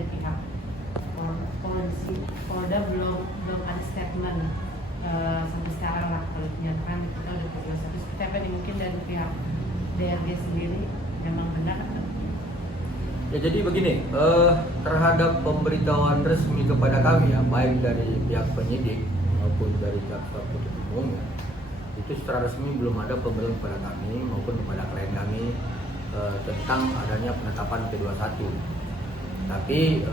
dari pihak polisi Polda belum ada statement sampai sekarang lah kalau dinyatakan kita udah P21 seperti apa nih, mungkin dari pihak DRG sendiri memang benar atau? Ya jadi begini, terhadap pemberitahuan resmi kepada kami ya, baik dari pihak penyidik maupun dari jaksa penuntut umum ya, itu secara resmi belum ada pemberitahuan kepada kami maupun kepada klien kami tentang adanya penetapan P21. Tapi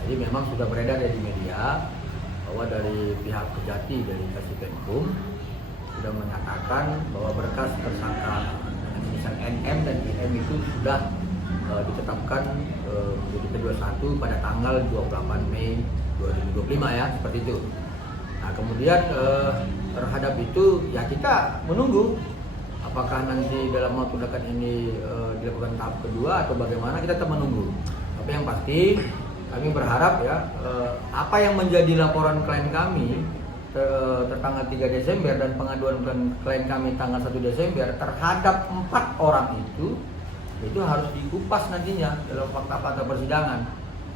tadi memang sudah beredar di media bahwa dari pihak Kejati dari Kasipenkum sudah menyatakan bahwa berkas tersangka inisial NM dan IM itu sudah ditetapkan menjadi P21 pada tanggal 28 Mei 2025 ya, seperti itu. Nah kemudian terhadap itu ya kita menunggu apakah nanti dalam waktu dekat ini dilakukan tahap kedua atau bagaimana, kita tetap menunggu. Tapi yang pasti kami berharap ya apa yang menjadi laporan klien kami tertanggal 3 Desember dan pengaduan klien kami tanggal 1 Desember terhadap 4 orang itu harus dikupas nantinya dalam fakta-fakta persidangan.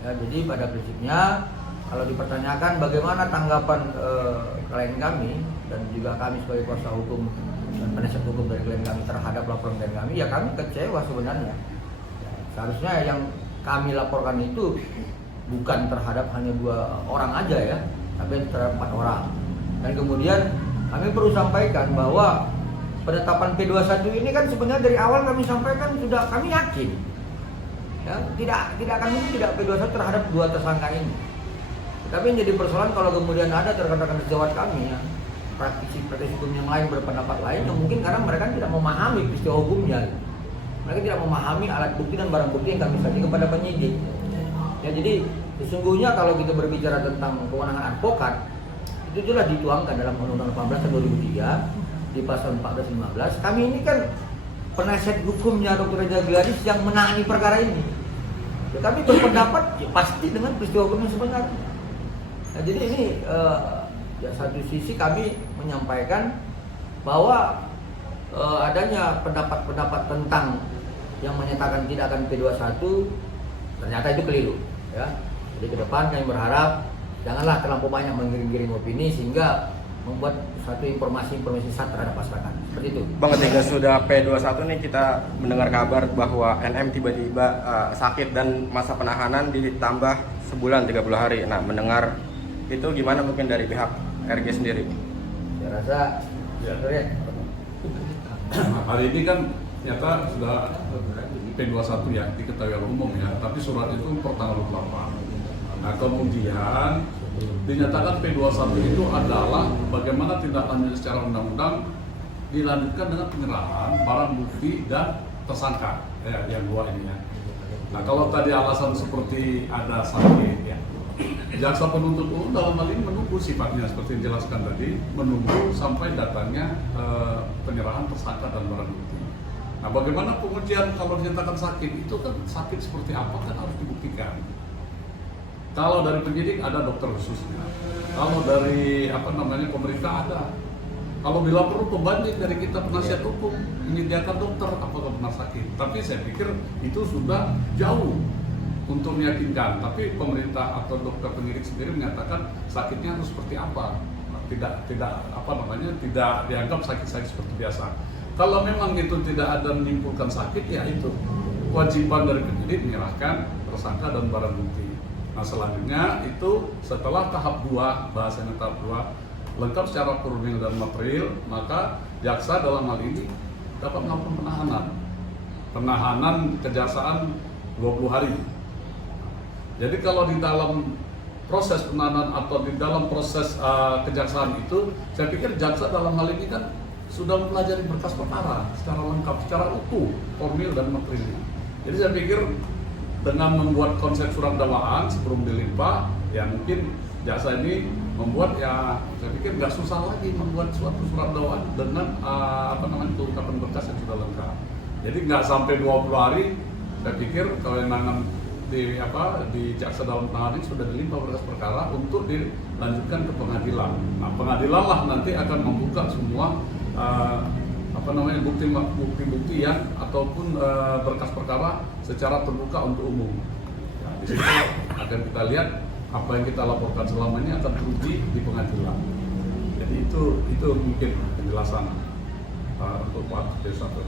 Ya, jadi pada prinsipnya kalau dipertanyakan bagaimana tanggapan klien kami dan juga kami sebagai kuasa hukum dan penasihat hukum dari klien kami terhadap laporan klien kami, ya kami kecewa sebenarnya. Seharusnya yang kami laporkan itu bukan terhadap hanya 2 orang aja ya, tapi terhadap 4 orang. Dan kemudian kami perlu sampaikan bahwa penetapan P21 ini kan sebenarnya dari awal kami sampaikan sudah kami yakin ya, tidak akan mungkin tidak P21 terhadap 2 tersangka ini. Tapi yang jadi persoalan kalau kemudian ada rekan-rekan sejawat kami ya, praktisi hukum yang lain berpendapat lain yang mungkin karena mereka tidak memahami peristiwa hukumnya. Mereka tidak memahami alat bukti dan barang bukti yang kami sajikan kepada penyidik. Ya, jadi sesungguhnya kalau kita berbicara tentang kewenangan advokat itu jelas dituangkan dalam Undang-Undang 18 tahun 2003 di pasal 14-15. Kami ini kan penasihat hukumnya Dr. Reza Gladys yang menangani perkara ini. Ya, kami berpendapat ya pasti dengan peristiwa hukum yang sebenarnya. Nah, jadi ini ya satu sisi kami menyampaikan bahwa adanya pendapat-pendapat tentang yang menyatakan tidak akan P21 ternyata itu keliru ya. Jadi ke depan kami berharap janganlah terlalu banyak mengirim-kirim opini sehingga membuat satu informasi sesat terhadap masyarakat. Seperti itu. Bang, ketika sudah P21 nih kita mendengar kabar bahwa NM tiba-tiba sakit dan masa penahanan ditambah sebulan 30 hari. Nah, mendengar itu gimana mungkin dari pihak RG sendiri? Saya rasa ya. Hari ini kan ternyata sudah P21 ya, diketahui oleh umum ya, tapi surat itu per tanggal 28. Nah kemudian dinyatakan P21 itu adalah bagaimana tindak lanjut secara undang-undang dilanjutkan dengan penyerahan barang bukti dan tersangka ya, yang 2 ini ya. Nah kalau tadi alasan seperti ada sakit ya, jaksa penuntut umum dalam hal ini menunggu sifatnya seperti yang dijelaskan tadi, menunggu sampai datangnya penyerahan tersangka dan barang bukti. Nah bagaimana pengujian kalau dinyatakan sakit, itu kan sakit seperti apa kan harus dibuktikan. Kalau dari penyidik ada dokter khususnya, kalau dari pemerintah ada. Kalau bila perlu pembanding dari kita penasihat hukum menyediakan dokter apakah benar sakit. Tapi saya pikir itu sudah jauh untuk meyakinkan. Tapi pemerintah atau dokter penyidik sendiri menyatakan sakitnya harus seperti apa. Tidak dianggap sakit-sakit seperti biasa. Kalau memang itu tidak ada menimbulkan sakit, ya itu kewajiban dari penyidik menyerahkan tersangka dan barang bukti. Nah selanjutnya itu setelah tahap 2, bahasanya tahap 2 lengkap secara formil dan material, maka jaksa dalam hal ini dapat melakukan penahanan kejaksaan 20 hari. Jadi kalau di dalam proses penahanan atau di dalam proses kejaksaan itu, saya pikir jaksa dalam hal ini kan sudah mempelajari berkas perkara secara lengkap, secara utuh, formil dan material. Jadi saya pikir dengan membuat konsep surat dakwaan sebelum dilimpah, ya mungkin jaksa ini membuat ya saya pikir nggak susah lagi membuat suatu surat dakwaan dengan ungkapan berkas yang sudah lengkap. Jadi nggak sampai 20 hari, saya pikir kewenangan di jaksa dalam penahanan ini sudah dilimpah berkas perkara untuk dilanjutkan ke pengadilan. Nah pengadilan lah nanti akan membuka semua bukti-bukti yang ataupun berkas perkara secara terbuka untuk umum. Ya, Di situ akan kita lihat apa yang kita laporkan selama ini akan teruji di pengadilan. Jadi itu mungkin penjelasan untuk Pak Desatu.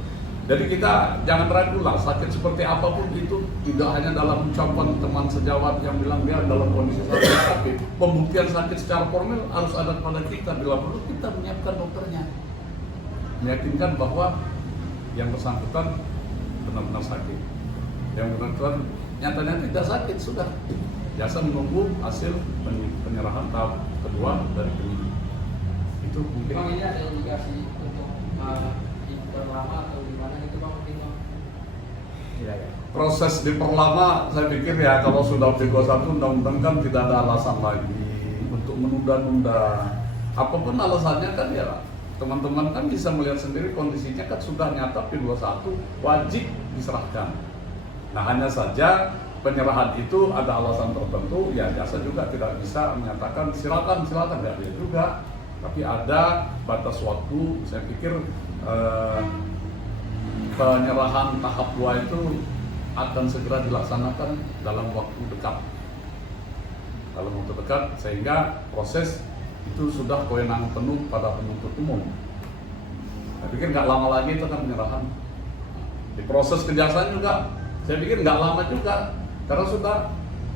Jadi kita jangan ragu lah, sakit seperti apapun itu tidak hanya dalam ucapan teman sejawat yang bilang dia dalam kondisi sakit, tapi pembuktian sakit secara formal harus ada pada kita. Bila perlu kita menyiapkan dokternya, meyakinkan bahwa yang bersangkutan benar-benar sakit, yang benar-benar nyatanya tidak sakit, sudah biasa menunggu hasil penyerahan tahap kedua dari penyidik. Itu mungkin. Bang, ini ada indikasi untuk diperlama atau gimana gitu Bang? Proses diperlama, saya pikir ya kalau sudah P21 undang-undang kan tidak ada alasan lagi untuk menunda-nunda. Apapun alasannya kan ya teman-teman kan bisa melihat sendiri kondisinya kan sudah nyata P21 wajib diserahkan. Nah hanya saja penyerahan itu ada alasan tertentu, ya biasa juga tidak bisa menyatakan silakan nggak ada juga. Tapi ada batas waktu, saya pikir penyerahan tahap 2 itu akan segera dilaksanakan dalam waktu dekat. Dalam waktu dekat, sehingga proses itu sudah kewenangan penuh pada penuntut umum. Saya pikir nggak lama lagi itu akan penyerahan. Di proses kejaksaan juga, saya pikir nggak lama juga, karena sudah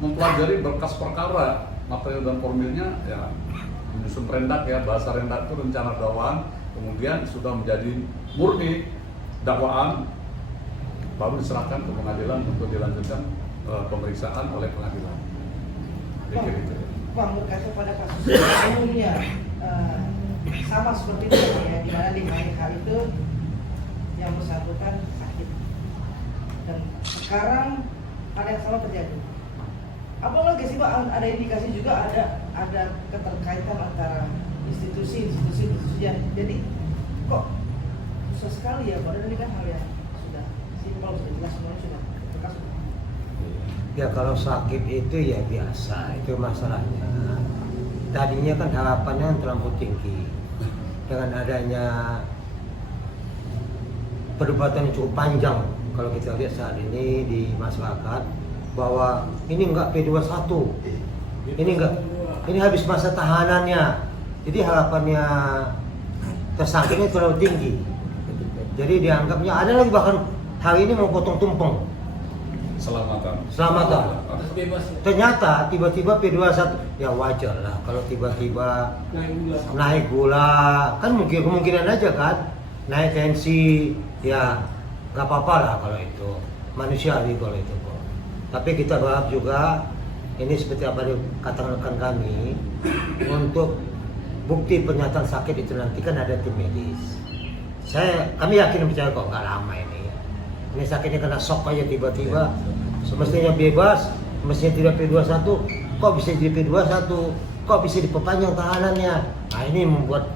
mempelajari berkas perkara, material dan formilnya, ya menyusun rendak ya, bahasa rendak itu rencana dakwaan, kemudian sudah menjadi murni dakwaan, baru diserahkan ke pengadilan untuk dilanjutkan pemeriksaan oleh pengadilan. Pikir itu. Bang, berkaca pada kasus umumnya sama seperti itu ya, di mana di hari hal itu yang bersangkutan sakit dan sekarang ada yang sama terjadi. Apa lagi sih Pak, ada indikasi juga ada keterkaitan antara institusi yang jadi kok susah sekali ya, padahal ini kan hal yang sudah simpel, sudah jelas, semuanya sudah berkas. Ya kalau sakit itu ya biasa, itu masalahnya. Tadinya kan harapannya terlampau tinggi. Dengan adanya perdebatan yang cukup panjang kalau kita lihat saat ini di masyarakat, bahwa ini enggak P21, ini enggak, ini habis masa tahanannya. Jadi harapannya tersangkanya terlalu tinggi. Jadi dianggapnya ada lagi bahkan hari ini mau potong tumpeng. Selamatan. Ternyata tiba-tiba P21, ya wajar lah kalau tiba-tiba naik gula, kan mungkin kemungkinan aja kan, naik tensi, ya nggak apa-apa lah kalau itu, manusiawi kalau itu kok. Tapi kita berharap juga ini seperti apa dikatakan rekan kami, untuk bukti pernyataan sakit itu nanti kan ada tim medis. Kami yakin percaya kok nggak lama ini. Ini sakitnya kena shock aja tiba-tiba, semestinya bebas, mestinya tidak P21, kok bisa jadi P21, kok bisa diperpanjang tahanannya. Nah ini membuat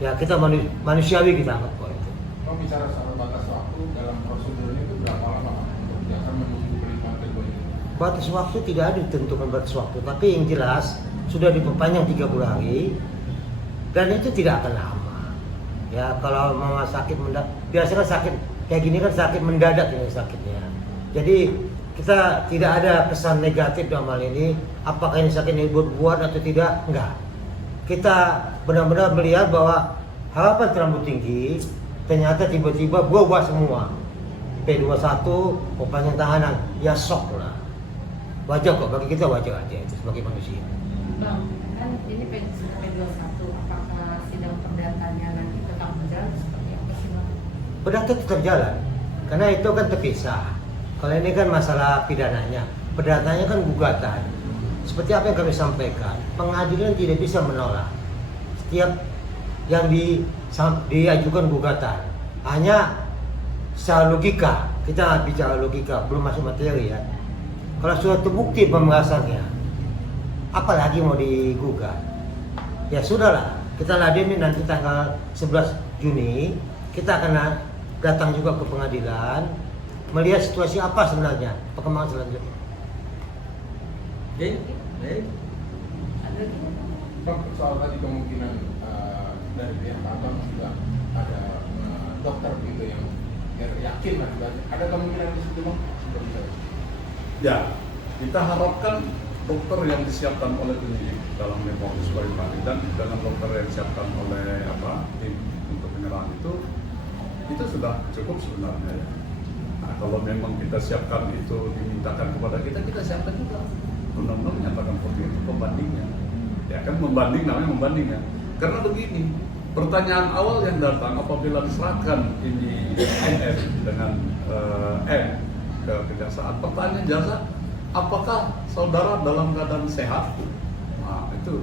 ya kita manusiawi kita anggap kok itu. Kalau bicara soal batas waktu dalam prosedur itu berapa lama untuk jaksa menunggu perintah kedua ini? Batas waktu tidak ada ditentukan batas waktu, tapi yang jelas sudah diperpanjang 30 hari dan itu tidak akan lama. Ya kalau mau sakit mendadak, biasanya sakit kayak gini kan sakit mendadak ini sakitnya. Jadi kita tidak ada kesan negatif dalam hal ini, apakah ini sakit ini buat atau tidak, enggak. Kita benar-benar melihat bahwa harapan terlalu tinggi, ternyata tiba-tiba berubah semua. P21, perpanjangan tahanan, ya shock lah. Wajar kok, bagi kita wajar aja itu sebagai manusia. Bang, kan ini P21, apakah sidang perdatanya nanti tetap berjalan seperti apa sih Bang? Perdata tetap jalan, karena itu kan terpisah. Kalau ini kan masalah pidananya, perdatanya kan gugatan. Seperti apa yang kami sampaikan, pengadilan tidak bisa menolak setiap yang diajukan gugatan. Hanya secara logika, kita bicara logika, belum masuk materi ya. Kalau sudah terbukti pembahasannya, apalagi mau digugat? Ya sudahlah, kita ladenin nanti tanggal 11 Juni, kita akan datang juga ke pengadilan, melihat situasi apa sebenarnya, perkembangan selanjutnya. Ada lagi? Bang, soal tadi kemungkinan dari pihak abang juga ada dokter begitu yang yakin lah, ada kemungkinan di situ Bang? Ya, kita harapkan dokter yang disiapkan oleh penyidik dalam memori pribadi dan dengan dokter yang disiapkan oleh tim untuk penyerahan itu sudah cukup sebenarnya. Nah, kalau memang kita siapkan itu dimintakan kepada kita siapkan juga. Undang-undang menyatakan seperti itu pembandingnya. Ya kan membanding namanya membanding ya. Karena begini, pertanyaan awal yang datang apabila diserahkan ini NF dengan M ke kejaksaan, pertanyaan jasa, apakah saudara dalam keadaan sehat? Nah itu,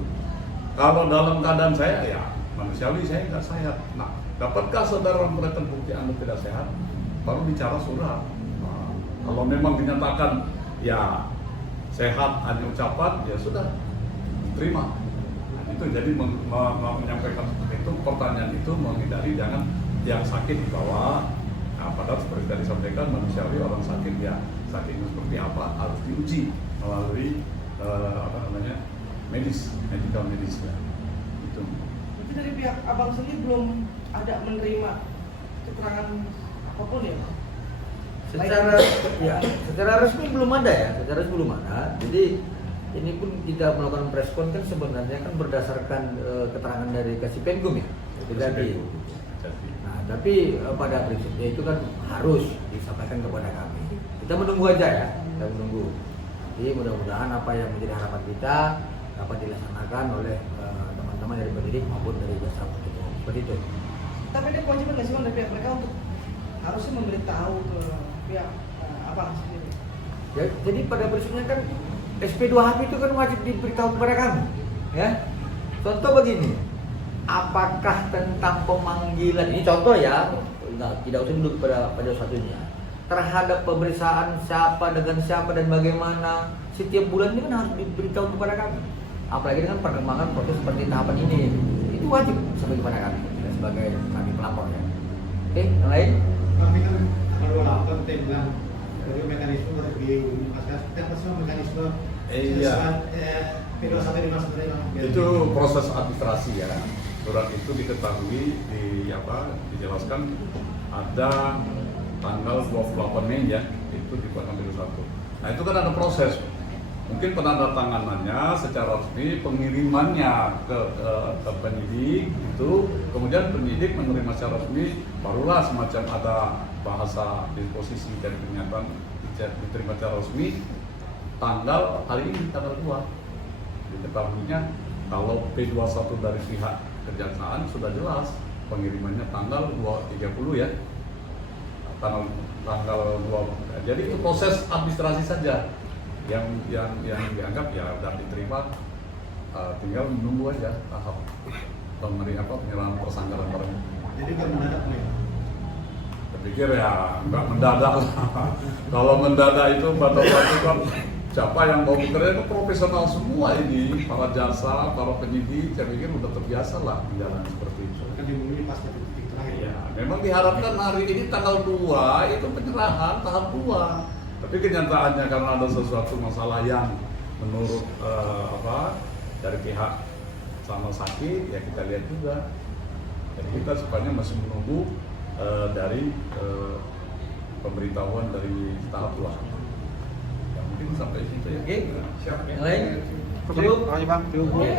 kalau dalam keadaan saya ya manusiawi saya nggak sehat. Nah, dapatkah saudara memberikan bukti Anda tidak sehat? Baru bicara surat. Nah, kalau memang dinyatakan ya sehat hanya ucapan, ya sudah terima. Nah, itu jadi menyampaikan itu pertanyaan itu menghindari jangan yang sakit dibawa. Nah, padahal seperti tadi disampaikan manusiawi orang sakit ya sakitnya seperti apa harus diuji melalui medical medis ya. Itu. Jadi dari pihak abang sendiri belum ada menerima keterangan apapun ya? Secara resmi belum ada ya, secara resmi belum ada. Jadi ini pun kita melakukan preskon kan sebenarnya kan berdasarkan keterangan dari Kasipenkum ya, jadi. Nah, tapi pada prinsipnya itu kan harus disampaikan kepada kami. Kita menunggu aja ya, kita menunggu. Jadi mudah-mudahan apa yang menjadi harapan kita dapat dilaksanakan oleh teman-teman dari pendidik maupun dari jasa penuntut umum. Seperti itu. Tapi ada kewajiban nggak sih Bang, dari pihak mereka untuk harusnya memberitahu ke pihak abang sendiri? Ya, jadi pada prinsipnya kan SP2HP itu kan wajib diberitahu kepada kami, ya. Contoh begini, apakah tentang pemanggilan ini contoh ya, tidak usah duduk pada satunya. Terhadap pemeriksaan siapa dengan siapa dan bagaimana setiap bulan ini kan harus diberitahu kepada kami. Apalagi dengan perkembangan proses seperti tahapan ini, itu wajib sampai kepada kami sebagai kami pelapor ya. Oke, yang lain? Kami kan kalau lakukan tentang mekanisme review, maksudnya mekanisme P21 dimaksudnya Itu proses administrasi ya. Surat itu diketahui dijelaskan ada tanggal 28 Mei ya, itu dibuatkan P21. Nah itu kan ada proses. Mungkin penandatanganannya secara resmi, pengirimannya ke penyidik itu, kemudian penyidik menerima secara resmi, barulah semacam ada bahasa disposisi dari pernyataan diterima secara resmi tanggal hari ini tanggal 2. Diketahuinya kalau P21 dari pihak kejaksaan sudah jelas pengirimannya tanggal 30 ya. Tanggal 2. Jadi itu proses administrasi saja yang dianggap ya sudah diterima, tinggal menunggu aja tahap penyerahan tersangka dan barang. Jadi kan mendadak nih. Saya pikir ya nggak mendadak lah. Kalau mendadak itu batas-batas kan siapa yang mau bekerja itu profesional semua ini, para jasa, para penyidik, saya pikir udah terbiasa lah jalan seperti itu. Kan dimulai pas titik terakhir. Ya, memang diharapkan hari ini tanggal 2 itu penyerahan tahap 2. Tapi kenyataannya karena ada sesuatu masalah yang menurut dari pihak sama sakit ya kita lihat juga. Jadi kita sebenarnya masih menunggu dari pemberitahuan dari tahap 2. Ya, mungkin sampai situ ya. Oke. Siap. Yang lain? Cukup, Bang. Oke.